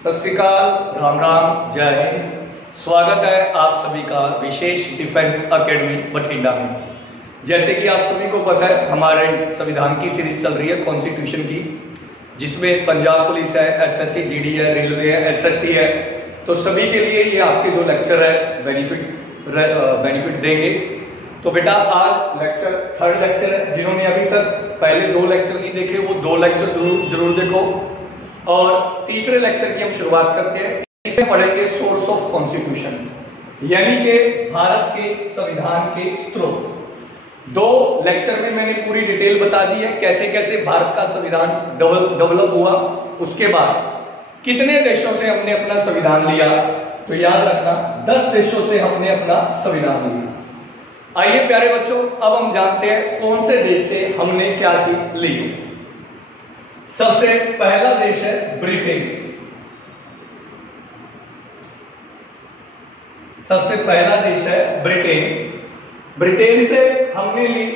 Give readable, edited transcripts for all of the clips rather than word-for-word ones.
सत श्री अकाल, राम राम, जय हिंद। स्वागत है आप सभी का विशेष डिफेंस एकेडमी बठिंडा में। जैसे कि आप सभी को पता है, हमारे संविधान की सीरीज चल रही है कॉन्स्टिट्यूशन की, जिसमें पंजाब पुलिस है, एसएससी जीडी है, रेलवे है, एसएससी है। तो सभी के लिए ये आपके जो लेक्चर है बेनिफिट देंगे। तो बेटा आज थर्ड लेक्चर है। जिन्होंने अभी तक पहले 2 लेक्चर नहीं देखे वो 2 लेक्चर जरूर देखो। और तीसरे लेक्चर की हम शुरुआत करते हैं। इसमें पढ़ेंगे सोर्स ऑफ कॉन्स्टिट्यूशन, यानी कि भारत के संविधान के स्रोत। 2 लेक्चर में मैंने पूरी डिटेल बता दी है कैसे कैसे भारत का संविधान डेवलप हुआ। उसके बाद कितने देशों से हमने अपना संविधान लिया, तो याद रखना 10 देशों से हमने अपना संविधान लिया। आइए प्यारे बच्चों, अब हम जानते हैं कौन से देश से हमने क्या चीज ली। सबसे पहला देश है ब्रिटेन। सबसे पहला देश है ब्रिटेन। ब्रिटेन से हमने ली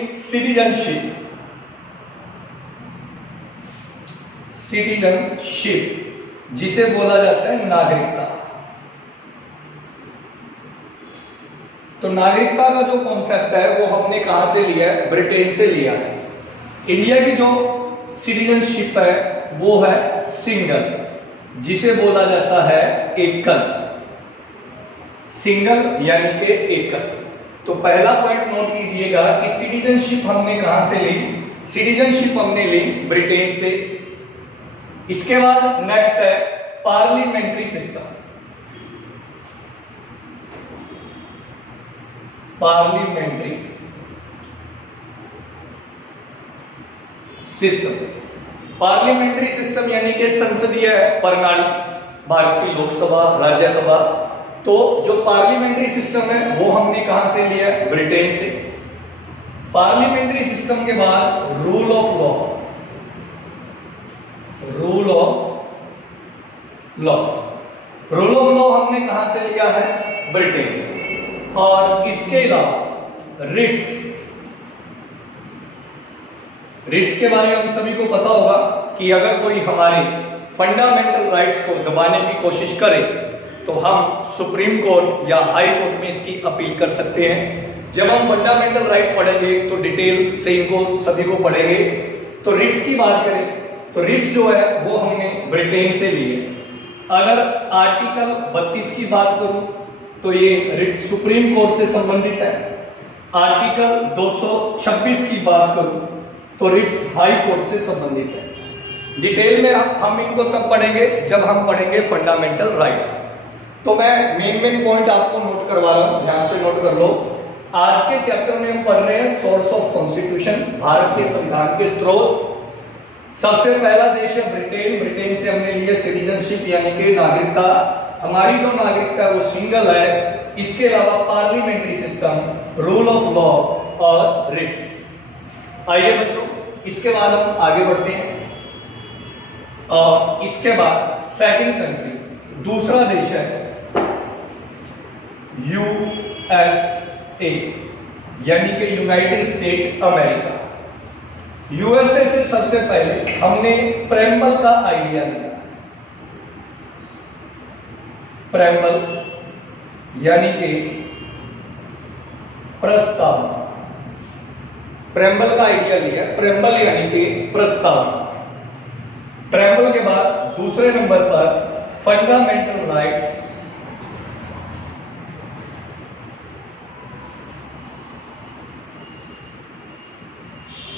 सिटीजनशिप, जिसे बोला जाता है नागरिकता। तो नागरिकता का जो कॉन्सेप्ट है वो हमने कहां से लिया है? ब्रिटेन से लिया है। इंडिया की जो सिटीजनशिप है वो है सिंगल, जिसे बोला जाता है एकल। सिंगल यानी कि एकल। तो पहला पॉइंट नोट कीजिएगा कि सिटीजनशिप हमने कहां से ली? सिटीजनशिप हमने ली ब्रिटेन से। इसके बाद नेक्स्ट है parliamentary system. Parliamentary system. Parliamentary system यानी कि संसदीय प्रणाली, भारत की लोकसभा, राज्यसभा। तो जो पार्लियामेंट्री सिस्टम है वो हमने कहां से लिया है? ब्रिटेन से। पार्लियामेंट्री सिस्टम के बाद rule of law. Rule of law हमने कहां से लिया है? ब्रिटेन से। और इसके अलावा रिट्स के बारे में हम सभी को पता होगा कि अगर कोई हमारे फंडामेंटल राइट्स को दबाने की कोशिश करे तो हम सुप्रीम कोर्ट या हाई कोर्ट में इसकी अपील कर सकते हैं। जब हम फंडामेंटल राइट पढ़ेंगे तो डिटेल से इनको सभी को पढ़ेंगे। तो रिट्स की बात करें तो रिट्स जो है वो हमने ब्रिटेन से ली है। अगर आर्टिकल 32 की बात करूं तो ये रिट्स सुप्रीम कोर्ट से संबंधित है। आर्टिकल 226 की बात करूं तो रिट्स हाई कोर्ट से संबंधित है। डिटेल में हम इनको तब पढ़ेंगे जब हम पढ़ेंगे फंडामेंटल राइट्स। तो मैं मेन पॉइंट आपको नोट करवा रहा हूं, ध्यान से नोट कर लो। आज के चैप्टर में हम पढ़ रहे हैं सोर्स ऑफ कॉन्स्टिट्यूशन, भारत के संविधान के स्रोत। सबसे पहला देश है ब्रिटेन। ब्रिटेन से हमने लिया सिटीजनशिप यानी कि नागरिकता। हमारी जो नागरिकता है वो सिंगल है। इसके अलावा parliamentary system, rule of law और रिट्स। आइए बच्चों, इसके बाद हम आगे बढ़ते हैं। और इसके बाद सेकंड कंट्री, दूसरा देश है यूएसए यानी कि यूनाइटेड स्टेट अमेरिका। यूएसए से सबसे पहले हमने प्रेम्बल का आइडिया लिया। प्रेम्बल यानी कि प्रस्तावना। प्रेम्बल का आइडिया लिया। प्रेम्बल यानी कि प्रस्तावना। प्रेम्बल के बाद दूसरे नंबर पर फंडामेंटल राइट्स,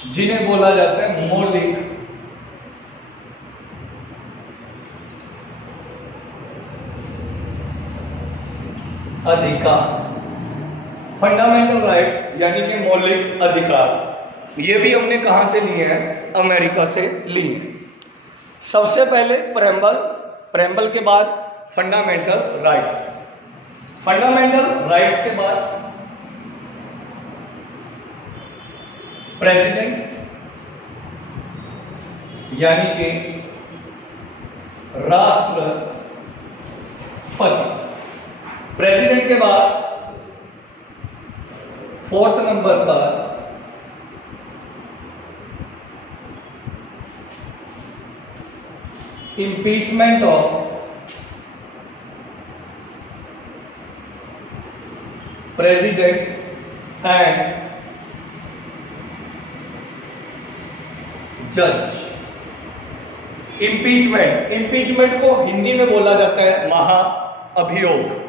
जिन्हें बोला जाता है मौलिक अधिकार। फंडामेंटल राइट्स यानी कि मौलिक अधिकार, ये भी हमने कहां से लिए हैं? अमेरिका से लिए। सबसे पहले प्रेम्बल के बाद फंडामेंटल राइट्स। फंडामेंटल राइट्स के बाद प्रेसिडेंट यानी कि राष्ट्रपति। प्रेसिडेंट के बाद 4th नंबर पर impeachment of प्रेसिडेंट एंड जज। इंपीचमेंट को हिंदी में बोला जाता है महाअभियोग।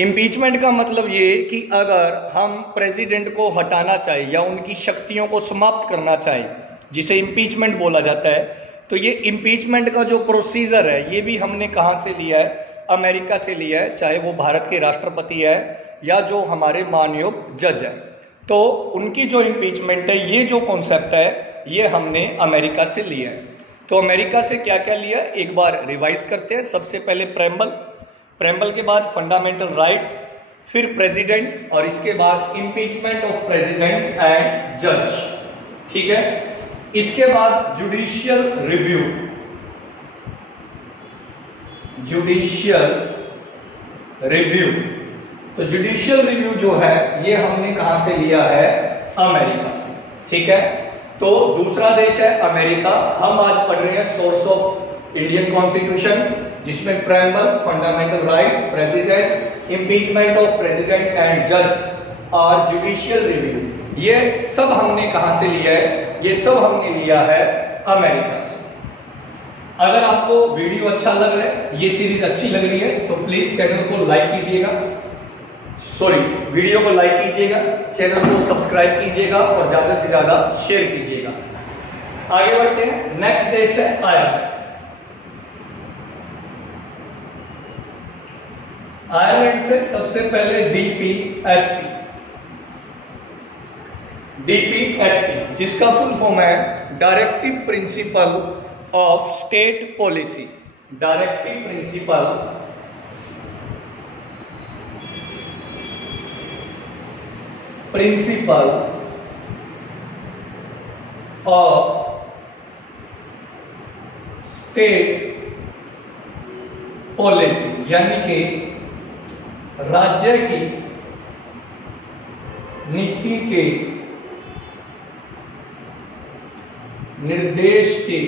इम्पीचमेंट का मतलब ये कि अगर हम प्रेसिडेंट को हटाना चाहे या उनकी शक्तियों को समाप्त करना चाहे, जिसे इम्पीचमेंट बोला जाता है, तो ये इम्पीचमेंट का जो प्रोसीजर है ये भी हमने कहाँ से लिया है? अमेरिका से लिया है, चाहे वो भारत के राष्ट्रपति है या जो हमारे माननीय जज है। तो उनकी जो इम्पीचमेंट है, ये जो कॉन्सेप्ट है, ये हमने अमेरिका से लिया है। तो अमेरिका से क्या क्या लिया, एक बार रिवाइज करते हैं। सबसे पहले प्रेम्बल के बाद फंडामेंटल राइट्स, फिर प्रेसिडेंट, और इसके बाद इम्पीचमेंट ऑफ प्रेसिडेंट एंड जज। ठीक है, इसके बाद जुडिशियल रिव्यू। तो जुडिशियल रिव्यू जो है ये हमने कहां से लिया है? अमेरिका से। ठीक है, तो दूसरा देश है अमेरिका। हम आज पढ़ रहे हैं सोर्स ऑफ इंडियन कॉन्स्टिट्यूशन, जिसमें preamble, fundamental right, president, impeachment of president and जज और जुडिशियल रिव्यू, ये सब हमने कहां से लिया है? ये सब हमने लिया है अमेरिका से। अगर आपको वीडियो अच्छा लग रहा है, ये सीरीज अच्छी लग रही है, तो प्लीज चैनल को लाइक कीजिएगा, वीडियो को लाइक कीजिएगा, चैनल को सब्सक्राइब कीजिएगा और ज्यादा से ज्यादा शेयर कीजिएगा। आगे बढ़ते हैं। नेक्स्ट देश है आयरलैंड। आयरलैंड से सबसे पहले डीपीएसपी, जिसका फुल फॉर्म है directive principle of state policy. Directive principle of state policy, यानी कि राज्य की नीति के निर्देश के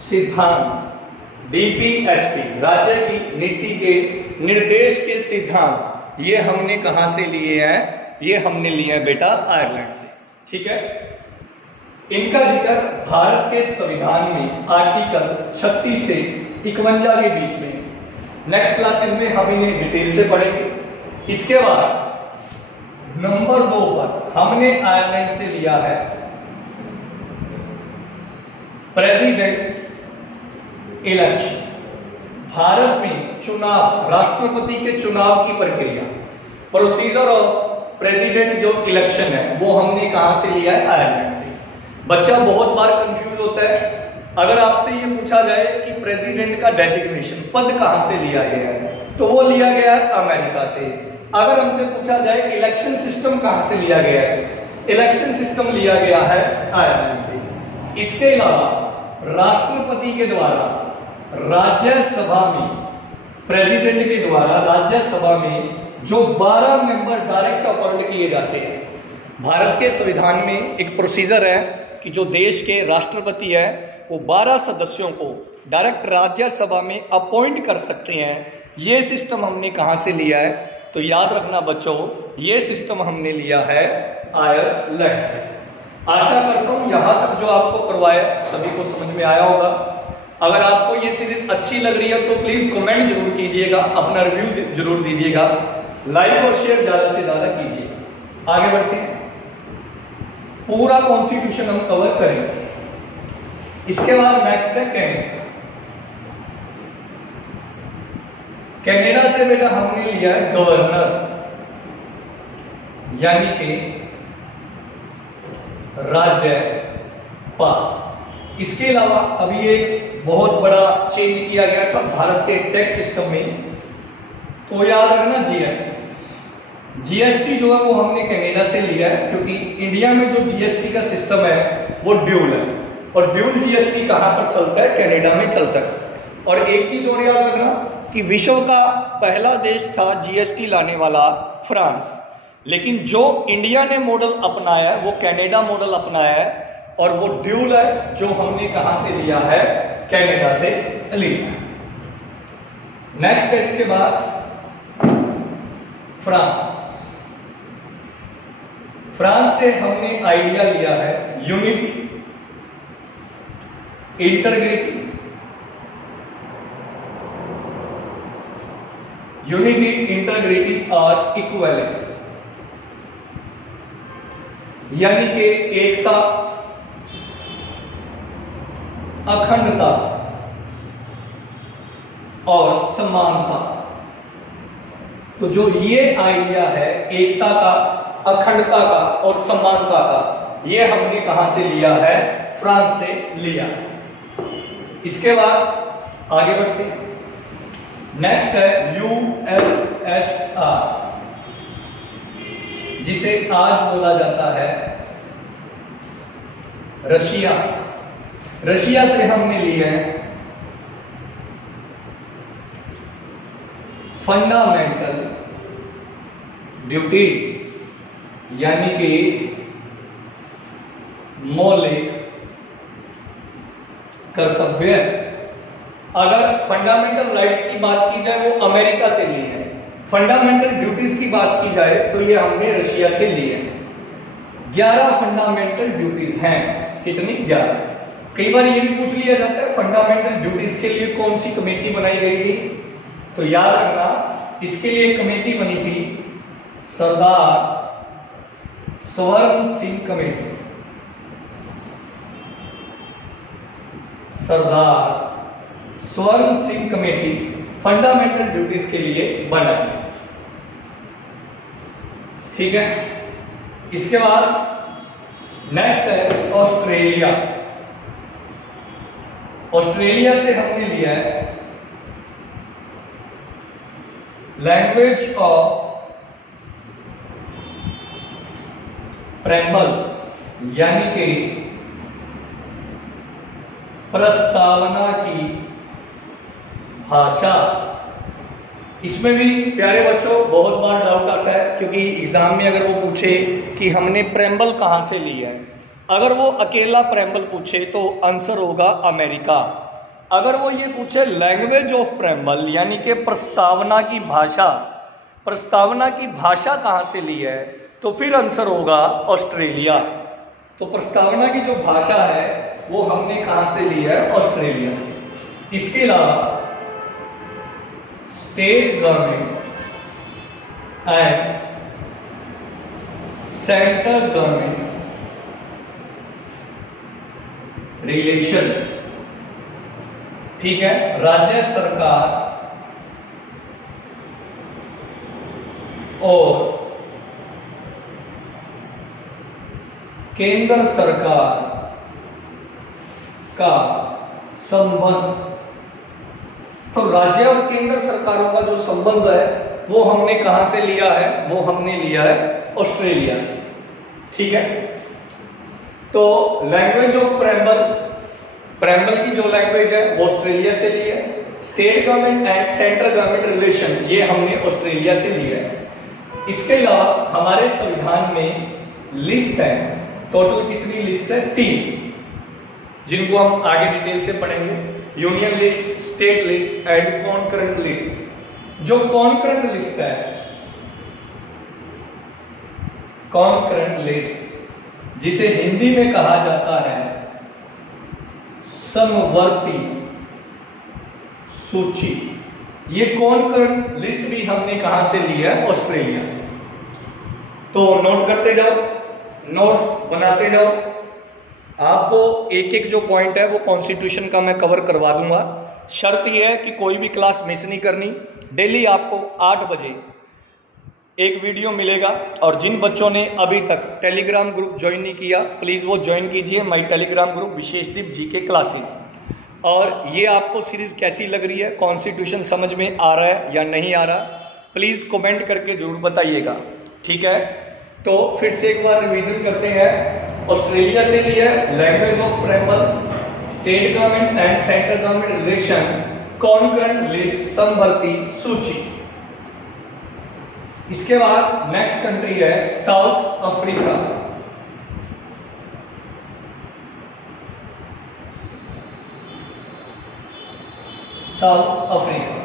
सिद्धांत। डीपीएसपी, राज्य की नीति के निर्देश के सिद्धांत, ये हमने कहां से लिए हैं? ये हमने लिए हैं बेटा आयरलैंड से। ठीक है, इनका जिक्र भारत के संविधान में आर्टिकल 36 से 51 के बीच में। नेक्स्ट क्लासेस में हम इन्हें डिटेल से पढ़ेंगे। इसके बाद नंबर 2 पर हमने आयरलैंड से लिया है प्रेसिडेंट इलेक्शन। भारत में चुनाव, राष्ट्रपति के चुनाव की प्रक्रिया, प्रोसीजर ऑफ प्रेसिडेंट जो इलेक्शन है, वो हमने कहां से लिया है? आयरलैंड से। बच्चा बहुत बार कंफ्यूज होता है। अगर आपसे ये पूछा जाए कि प्रेसिडेंट का डेजिग्नेशन, पद कहां से लिया गया है, तो वो लिया गया है अमेरिका से। अगर हमसे पूछा जाए इलेक्शन सिस्टम कहां से लिया गया है, इलेक्शन सिस्टम लिया गया है आयरलैंड से। इसके अलावा राष्ट्रपति के द्वारा राज्यसभा में, प्रेसिडेंट के द्वारा राज्यसभा में जो 12 मेंबर डायरेक्ट अपॉइंट किए जाते हैं। भारत के संविधान में एक प्रोसीजर है कि जो देश के राष्ट्रपति है वो 12 सदस्यों को डायरेक्ट राज्यसभा में अपॉइंट कर सकते हैं। ये सिस्टम हमने कहां से लिया है? तो याद रखना बच्चों, ये सिस्टम हमने लिया है आयरलैंड से। आशा करता हूं यहां तक जो आपको करवाया सभी को समझ में आया होगा। अगर आपको ये सीरीज अच्छी लग रही है तो प्लीज कमेंट जरूर कीजिएगा, अपना रिव्यू जरूर दीजिएगा, लाइक और शेयर ज्यादा से ज्यादा कीजिएगा। आगे बढ़ते हैं, पूरा कॉन्स्टिट्यूशन हम कवर करेंगे। इसके बाद नेक्स्ट है कनाडा। कनाडा से बेटा हमने लिया है गवर्नर, यानी कि राज्यपाल। इसके अलावा अभी एक बहुत बड़ा चेंज किया गया था भारत के टैक्स सिस्टम में, तो याद रखना जीएसटी जो है वो हमने कनाडा से लिया है, क्योंकि इंडिया में जो जीएसटी का सिस्टम है वो ड्यूल है, और ड्यूल जीएसटी कहां पर चलता है? कनाडा में चलता है। और एक चीज और याद रखना कि विश्व का पहला देश था जीएसटी लाने वाला फ्रांस, लेकिन जो इंडिया ने मॉडल अपनाया है वो कनाडा मॉडल अपनाया है, और वो ड्यूल है जो हमने कहां से लिया है? कनाडा से लिया। नेक्स्ट इसके बाद फ्रांस। फ्रांस से हमने आइडिया लिया है यूनिटी, इंटीग्रिटी, और इक्वालिटी, यानी कि एकता, अखंडता और समानता। तो जो ये आइडिया है एकता का, अखंडता का और समानता का, ये हमने कहां से लिया है? फ्रांस से लिया। इसके बाद आगे बढ़ते हैं। नेक्स्ट है यूएसएसआर, जिसे आज बोला जाता है रशिया। रशिया से हमने लिए हैं फंडामेंटल ड्यूटीज, यानी कि मौलिक कर्तव्य। अगर फंडामेंटल राइट्स की बात की जाए वो अमेरिका से ली है, फंडामेंटल ड्यूटीज की बात की जाए तो ये हमने रशिया से ली है। 11 फंडामेंटल ड्यूटीज हैं। कितनी? 11। कई बार ये भी पूछ लिया जाता है फंडामेंटल ड्यूटीज के लिए कौन सी कमेटी बनाई गई थी, तो याद रखना इसके लिए कमेटी बनी थी सरदार स्वर्ण सिंह कमेटी। सरदार स्वर्ण सिंह कमेटी फंडामेंटल ड्यूटीज के लिए बना। ठीक है। इसके बाद नेक्स्ट है ऑस्ट्रेलिया। ऑस्ट्रेलिया से हमने लिया है लैंग्वेज ऑफ प्रेम्बल, यानी कि प्रस्तावना की भाषा। इसमें भी प्यारे बच्चों बहुत बार डाउट आता है, क्योंकि एग्जाम में अगर वो पूछे कि हमने प्रेम्बल कहां से लिया है, अगर वो अकेला प्रेम्बल पूछे तो आंसर होगा अमेरिका। अगर वो ये पूछे लैंग्वेज ऑफ प्रेम्बल, यानी कि प्रस्तावना की भाषा, प्रस्तावना की भाषा कहां से ली है, तो फिर आंसर होगा ऑस्ट्रेलिया। तो प्रस्तावना की जो भाषा है वो हमने कहां से ली है? ऑस्ट्रेलिया से। इसके अलावा state government and central government relation, ठीक है, राज्य सरकार और केंद्र सरकार का संबंध। तो राज्य और केंद्र सरकारों का जो संबंध है वो हमने कहां से लिया है? वो हमने लिया है ऑस्ट्रेलिया से। ठीक है। तो लैंग्वेज ऑफ प्रेम्बल, प्रेम्बल की जो लैंग्वेज है वो ऑस्ट्रेलिया से ली है। State government and central government relation, ये हमने ऑस्ट्रेलिया से लिया है। इसके अलावा हमारे संविधान में लिस्ट है, टोटल कितनी लिस्ट है? 3, जिनको हम आगे डिटेल से पढ़ेंगे। Union list, state list and concurrent list. जो कॉन्करेंट लिस्ट है, कॉन्करेंट लिस्ट जिसे हिंदी में कहा जाता है समवर्ती सूची, ये कॉन्करेंट लिस्ट भी हमने कहां से ली है? ऑस्ट्रेलिया से। तो नोट करते जाओ, नोट्स बनाते जाओ। आपको एक एक जो पॉइंट है वो कॉन्स्टिट्यूशन का मैं कवर करवा दूंगा। शर्त यह है कि कोई भी क्लास मिस नहीं करनी। डेली आपको 8 बजे एक वीडियो मिलेगा, और जिन बच्चों ने अभी तक टेलीग्राम ग्रुप ज्वाइन नहीं किया प्लीज़ वो ज्वाइन कीजिए, my telegram group Visheshdeep GK classes. और ये आपको सीरीज कैसी लग रही है, कॉन्स्टिट्यूशन समझ में आ रहा है या नहीं आ रहा, प्लीज़ कमेंट करके जरूर बताइएगा। ठीक है। तो फिर से एक बार रिवीजन करते हैं। ऑस्ट्रेलिया से लिया language of preamble, state government and central government relation, concurrent list, समवर्ती सूची। इसके बाद नेक्स्ट कंट्री है south Africa. South Africa,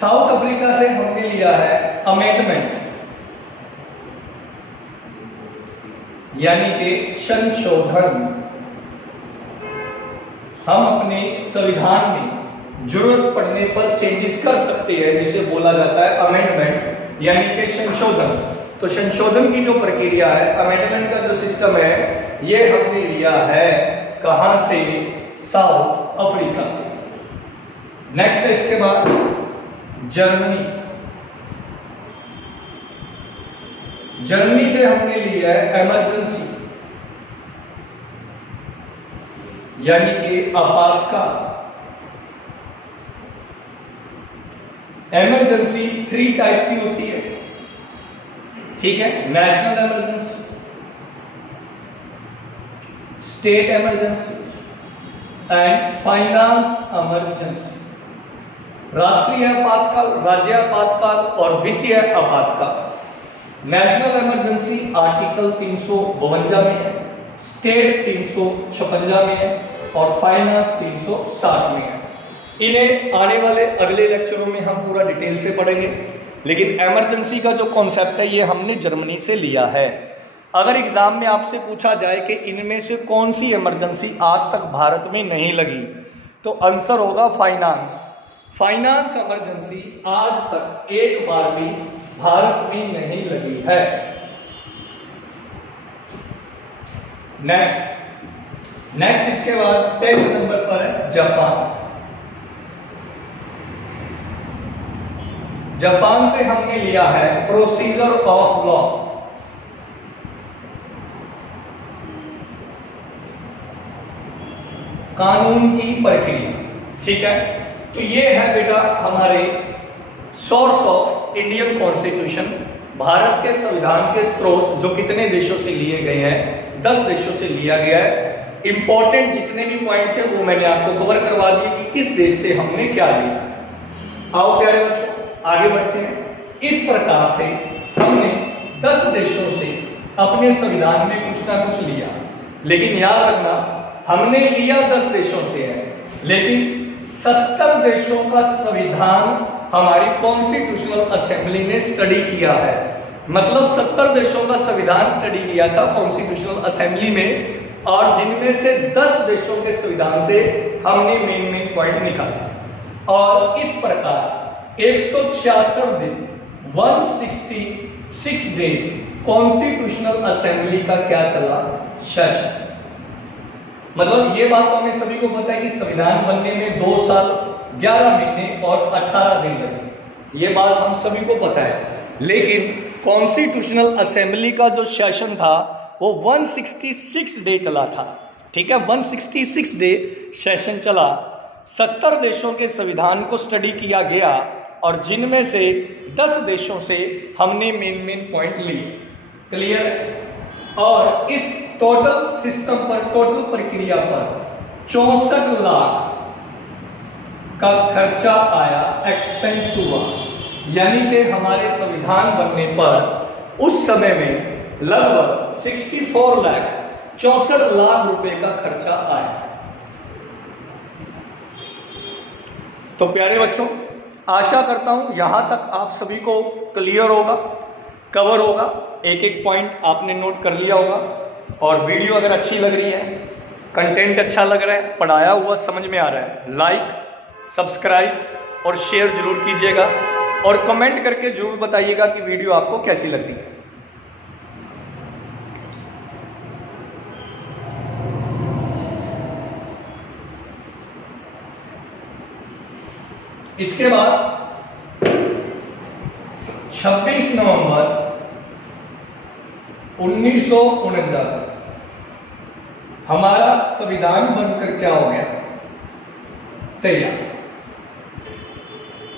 south Africa से हमने लिया है अमेंडमेंट यानी कि संशोधन। हम अपने संविधान में जरूरत पड़ने पर चेंजेस कर सकते हैं, जिसे बोला जाता है अमेंडमेंट यानी कि संशोधन। तो संशोधन की जो प्रक्रिया है, अमेंडमेंट का जो सिस्टम है, ये हमने लिया है कहां से? साउथ अफ्रीका से। नेक्स्ट है इसके बाद जर्मनी। जर्मनी से हमने लिया है इमरजेंसी यानी कि आपातकाल। इमरजेंसी 3 टाइप की होती है, ठीक है? National emergency, state emergency and finance emergency. राष्ट्रीय आपातकाल, राज्य आपातकाल और वित्तीय आपातकाल। नेशनल इमरजेंसी आर्टिकल 352 में है, स्टेट 356 में है और फाइनेंस 360 में है। इन्हें आने वाले अगले लेक्चरों में हम पूरा डिटेल से पढ़ेंगे, लेकिन इमरजेंसी का जो कॉन्सेप्ट है ये हमने जर्मनी से लिया है। अगर एग्जाम में आपसे पूछा जाए कि इनमें से कौन सी इमरजेंसी आज तक भारत में नहीं लगी, तो आंसर होगा फाइनेंस। फाइनेंस इमरजेंसी आज तक एक बार भी भारत में नहीं लगी है। नेक्स्ट इसके बाद 10 नंबर पर है जापान। जापान से हमने लिया है प्रोसीजर ऑफ लॉ। कानून की प्रक्रिया, ठीक है? तो ये है बेटा हमारे source of Indian constitution, Bharat के संविधान के स्रोत, जो कितने देशों से लिए गए हैं? 10 देशों से लिया गया है। इंपॉर्टेंट जितने भी पॉइंट थे वो मैंने आपको कवर करवा दिए कि किस देश से हमने क्या लिया। आओ प्यारे बच्चों आगे बढ़ते हैं। इस प्रकार से हमने 10 देशों से अपने संविधान में कुछ ना कुछ लिया, लेकिन याद रखना हमने लिया 10 देशों से है, लेकिन 70 देशों का संविधान हमारी कॉन्स्टिट्यूशनल असेंबली ने स्टडी किया है। मतलब 70 देशों का संविधान स्टडी किया था कॉन्स्टिट्यूशनल असेंबली में, और जिनमें से 10 देशों के संविधान से हमने मेन पॉइंट निकाला। और इस प्रकार 166 दिन 166 डेज कॉन्स्टिट्यूशनल असेंबली का क्या चला? सेशन। मतलब ये बात तो हमें सभी को पता है कि संविधान बनने में 2 साल 11 महीने और 18 दिन लगे, ये बात हम सभी को पता है। लेकिन कॉन्स्टिट्यूशनल असेंबली का जो सेशन था वो 166 डे चला था, ठीक है? 166 डे सेशन चला। 70 देशों के संविधान को स्टडी किया गया और जिनमें से 10 देशों से हमने मेन पॉइंट ली। क्लियर? और इस टोटल सिस्टम पर, टोटल प्रक्रिया पर 64 लाख का खर्चा आया, एक्सपेंस हुआ। यानी कि हमारे संविधान बनने पर उस समय में लगभग 64 लाख रुपए का खर्चा आया। तो प्यारे बच्चों, आशा करता हूं यहां तक आप सभी को क्लियर होगा, कवर होगा, एक एक पॉइंट आपने नोट कर लिया होगा। और वीडियो अगर अच्छी लग रही है, कंटेंट अच्छा लग रहा है, पढ़ाया हुआ समझ में आ रहा है, लाइक, सब्सक्राइब और शेयर जरूर कीजिएगा और कमेंट करके जरूर बताइएगा कि वीडियो आपको कैसी लग रही है। इसके बाद 26 नवंबर 1949 हमारा संविधान बनकर क्या हो गया? तैयार।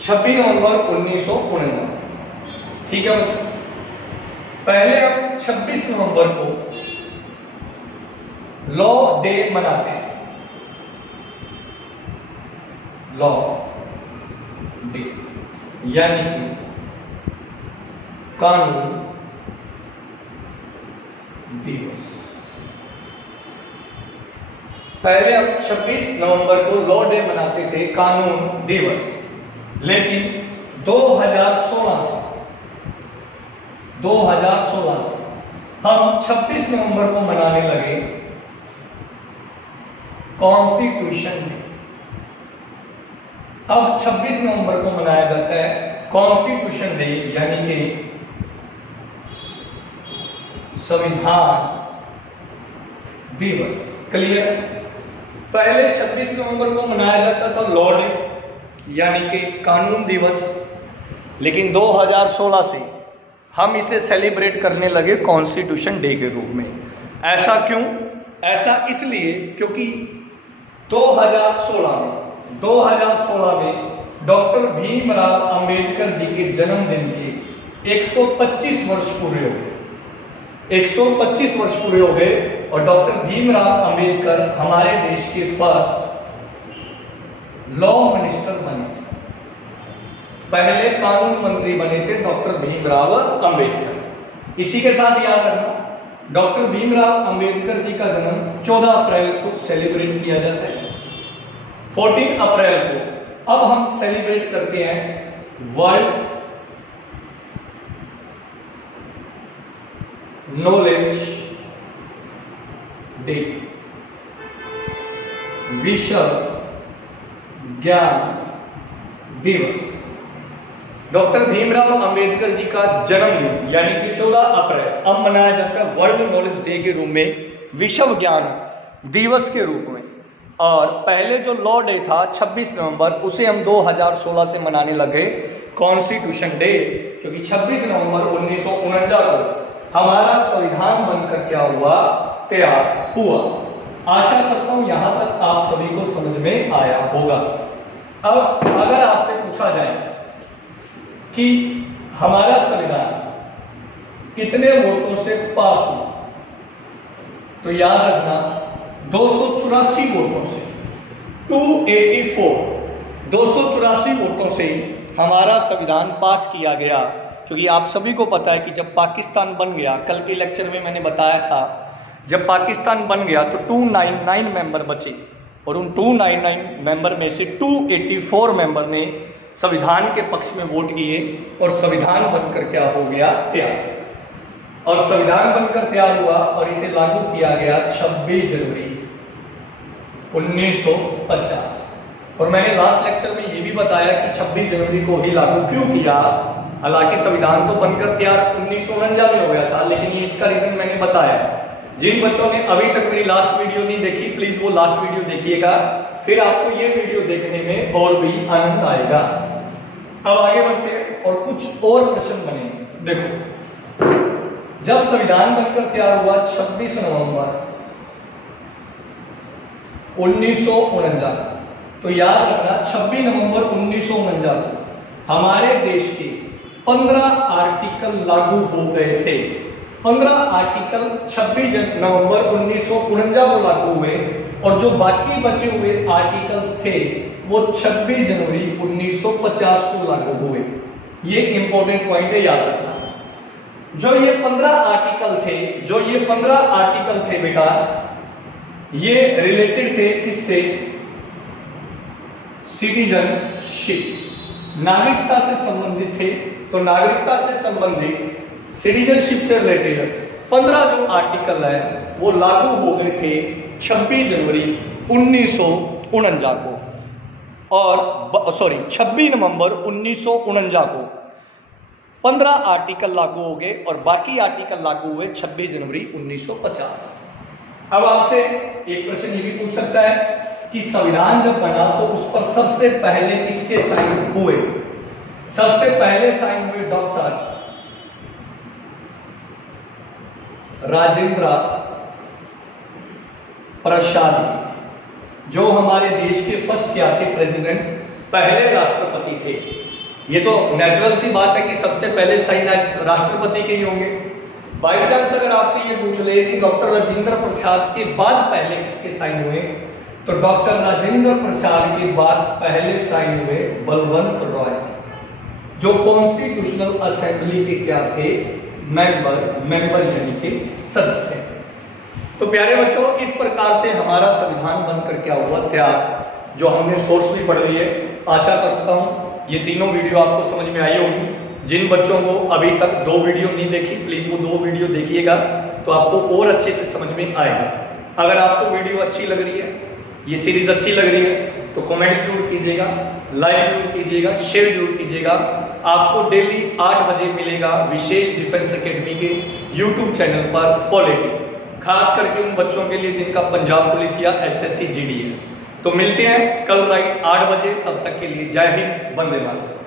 26 नवंबर 1949, ठीक है बच्चों? पहले हम 26 नवंबर को लॉ डे मनाते हैं, लॉ डे यानी कि कानून दिवस। पहले हम 26 नवंबर को लॉ डे मनाते थे, कानून दिवस। लेकिन 2016 से 2016 से हम 26 नवंबर को मनाने लगे कॉन्स्टिट्यूशन डे। अब 26 नवंबर को मनाया जाता है कॉन्स्टिट्यूशन डे, यानी कि संविधान दिवस। क्लियर? पहले 26 नवंबर को मनाया जाता था लॉ डे, यानी कि कानून दिवस, लेकिन 2016 से हम इसे सेलिब्रेट करने लगे कॉन्स्टिट्यूशन डे के रूप में। ऐसा क्यों? ऐसा इसलिए क्योंकि 2016 में डॉक्टर भीमराव अंबेडकर जी के जन्मदिन के 125 वर्ष पूरे हो गए। 125 वर्ष पूरे हो गए और डॉक्टर भीमराव अंबेडकर हमारे देश के फर्स्ट लॉ मिनिस्टर बने थे। पहले कानून मंत्री बने थे डॉक्टर भीमराव अंबेडकर। इसी के साथ याद रखना, डॉक्टर भीमराव अंबेडकर जी का जन्म 14 अप्रैल को सेलिब्रेट किया जाता है। 14 अप्रैल को अब हम सेलिब्रेट करते हैं वर्ल्ड नॉलेज डे, विश्व ज्ञान दिवस। डॉक्टर भीमराव अंबेडकर जी का जन्मदिन यानी कि 14 अप्रैल अब मनाया जाता है वर्ल्ड नॉलेज डे के रूप में, विश्व ज्ञान दिवस के रूप में। और पहले जो लॉ डे था 26 नवंबर, उसे हम 2016 से मनाने लगे कॉन्स्टिट्यूशन डे, क्योंकि 26 नवंबर 1949 को हमारा संविधान बनकर क्या हुआ? तैयार हुआ। आशा करता हूं यहां तक आप सभी को समझ में आया होगा। अब अगर आपसे पूछा जाए कि हमारा संविधान कितने वोटों से पास हुआ, तो याद रखना 284 वोटों से, 284 वोटों से हमारा संविधान पास किया गया। क्योंकि आप सभी को पता है कि जब पाकिस्तान बन गया, कल के लेक्चर में मैंने बताया था, जब पाकिस्तान बन गया तो 299 मेंबर बचे और उन 299 मेंबर में से 284 मेंबर ने संविधान के पक्ष में वोट किए और संविधान बनकर क्या हो गया? तैयार। और संविधान बनकर तैयार हुआ और इसे लागू किया गया 26 जनवरी 1950। और मैंने लास्ट लेक्चर में यह भी बताया कि 26 जनवरी को ही लागू क्यों किया। हालांकि संविधान तो बनकर तैयार 1949 में हो गया था, लेकिन ये इसका रीजन मैंने बताया। जिन बच्चों ने अभी तक मेरी लास्ट वीडियो नहीं देखी, प्लीज वो लास्ट वीडियो देखिएगा, फिर आपको ये वीडियो देखने में और भी आनंद आएगा। अब आगे बढ़ते हैं और कुछ और प्रश्न बनेंगे। देखो, जब संविधान बनकर तैयार हुआ 26 नवंबर 1949, तो याद रखना 26 नवंबर 1949 को हमारे देश के 15 आर्टिकल लागू हो गए थे। 15 आर्टिकल 26 नवंबर 1949 को लागू हुए और जो बाकी बचे हुए आर्टिकल्स थे वो 26 जनवरी 1950 को लागू हुए। ये इंपॉर्टेंट पॉइंट है, याद रखना। जो ये 15 आर्टिकल थे बेटा, ये रिलेटेड थे किससे? सिटीजनशिप, नागरिकता से संबंधित थे। तो नागरिकता से संबंधित सिटीजनशिप से रिलेटेड 15 जो आर्टिकल है वो लागू हो गए थे 26 जनवरी 1949 को, और 26 नवंबर 1949 को 15 आर्टिकल लागू हो गए और बाकी आर्टिकल लागू हुए 26 जनवरी 1950। अब आपसे एक प्रश्न ये भी पूछ सकता है कि संविधान जब बना तो उस पर सबसे पहले किसके साइन हुए? सबसे पहले साइन हुए डॉक्टर राजेंद्र प्रसाद, जो हमारे देश के फर्स्ट क्या थे? प्रेसिडेंट, पहले राष्ट्रपति थे। ये तो नेचुरल सी बात है कि सबसे पहले साइन राष्ट्रपति के ही होंगे। बाई चांस अगर आपसे ये पूछ ले कि डॉक्टर राजेंद्र प्रसाद के बाद पहले किसके साइन हुए, तो डॉक्टर राजेंद्र प्रसाद के बाद पहले साइन हुए बलवंत रॉय, जो कॉन्स्टिट्यूशनल असेंबली के क्या थे? मेंबर यानी कि सदस्य। तो प्यारे बच्चों, इस प्रकार से हमारा संविधान बनकर क्या हुआ? तैयार। जो हमने सोर्स भी पढ़ लिए, आशा करता हूं ये तीनों वीडियो आपको समझ में आई होगी। जिन बच्चों को अभी तक 2 वीडियो नहीं देखी, प्लीज वो 2 वीडियो देखिएगा, तो आपको और अच्छे से समझ में आएगा। अगर आपको वीडियो अच्छी लग रही है, ये सीरीज अच्छी लग रही है, तो कमेंट जरूर कीजिएगा, लाइक जरूर कीजिएगा, शेयर जरूर कीजिएगा। आपको डेली 8 बजे मिलेगा विशेष डिफेंस एकेडमी के यूट्यूब चैनल पर पॉलिटी, खास करके उन बच्चों के लिए जिनका पंजाब पुलिस या SSC GD है। तो मिलते हैं कल रात 8 बजे, तब तक के लिए जय हिंद, वंदे मातरम।